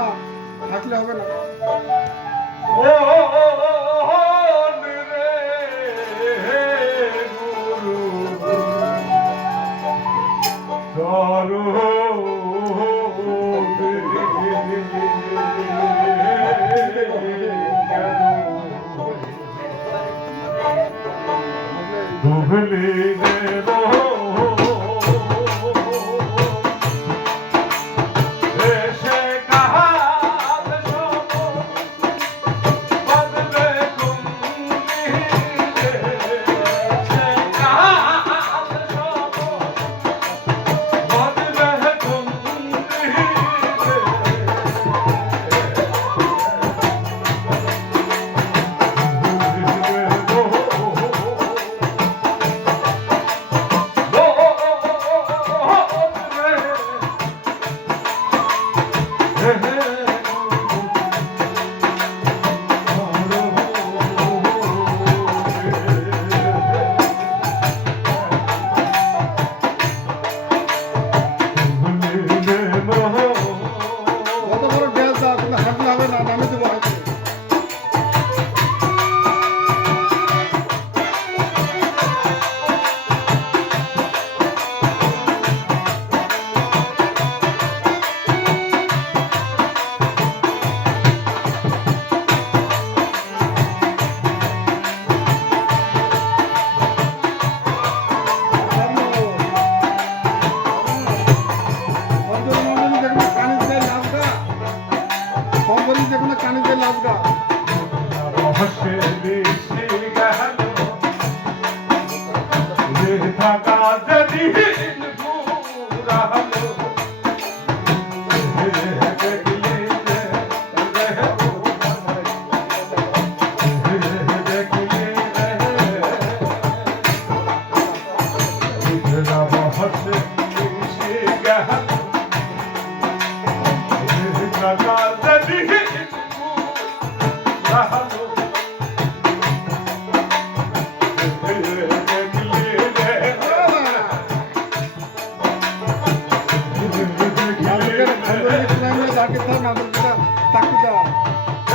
না, থাকলে হবে না। ও রে গুরু সরো দুবলি দেব যত বড় ড্রেস দাও, কিন্তু হাঁটলে হবে না, নামে দেবো হয়তো। যেগুলো কানিতে লাভটা থাকা যেদিন পুরালো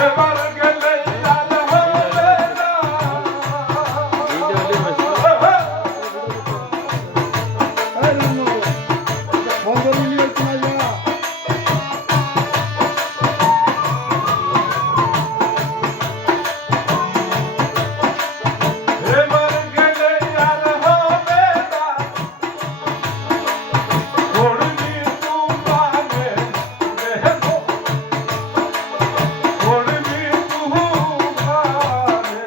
এবার গেলে লাল হবে না এবার গেলে আর হবে না পড়বি তুফানে দেখো পড়বি তুফানে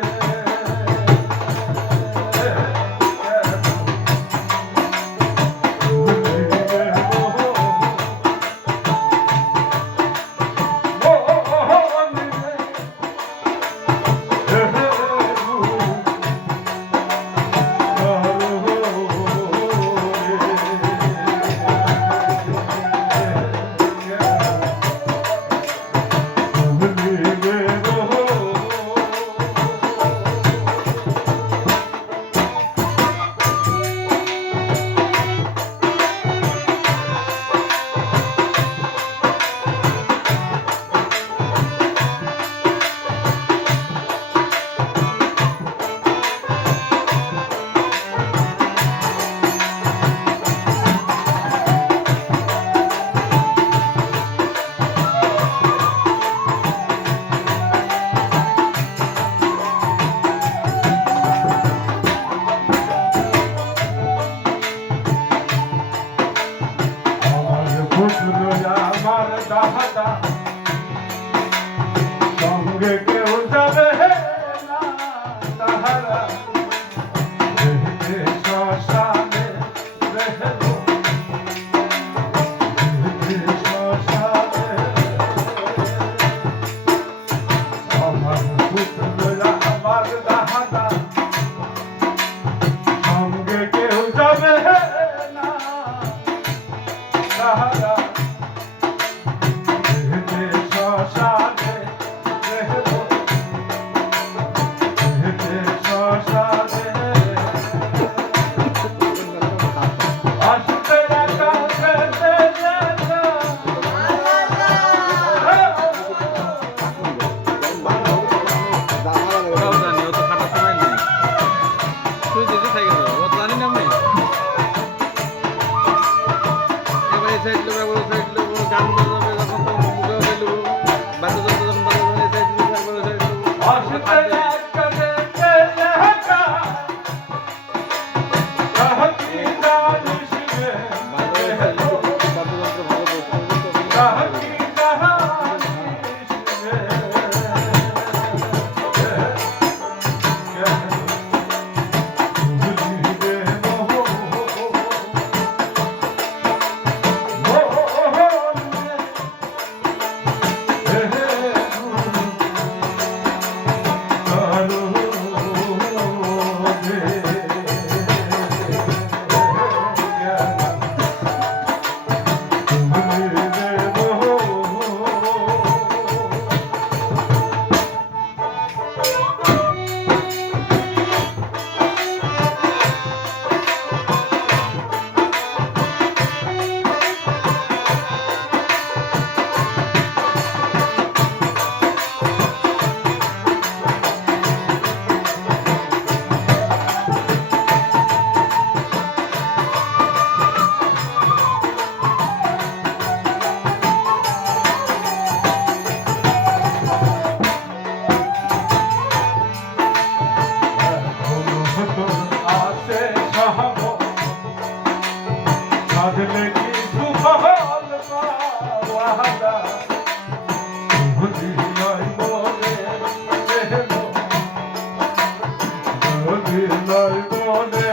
আমার দাদা সঙ্গে কেউ যাবে না তাহারা শ্মশানে রেহলো শ্মশানে আমার পুত্র আমার দাদা সঙ্গে কেউ যাবে না তাহারা শ্মশানে রেহলো শ্মশানে আসতে একা যেতে যেতে সাইড লোক একবার সাইড লোক গান বাজাবে যখন তখন মুখে গেল বাদ্যযন্ত্র যখন বাজাবে এই সাইড লোক একবার সাইড লোক আসতে লাগতে লেখা কাহতি জানিস রে বাদ্যযন্ত্র ভালো বসে কাহতি জানিস রে আসে সাহাব সাধলে কি সুফল পাওয়াদা বুদ্ধি নয় মনে এলো বুদ্ধি নয় মনে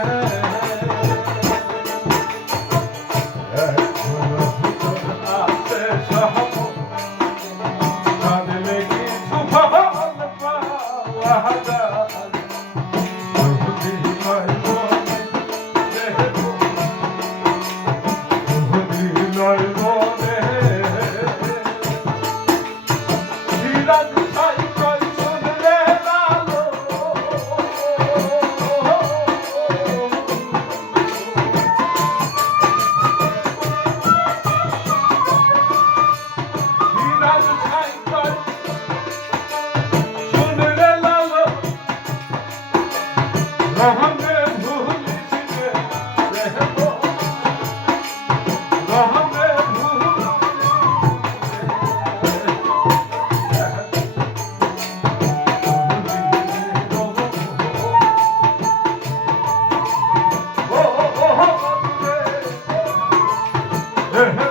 আসে সাহাব সাধলে কি সুফল পাওয়াদা Hey, hey.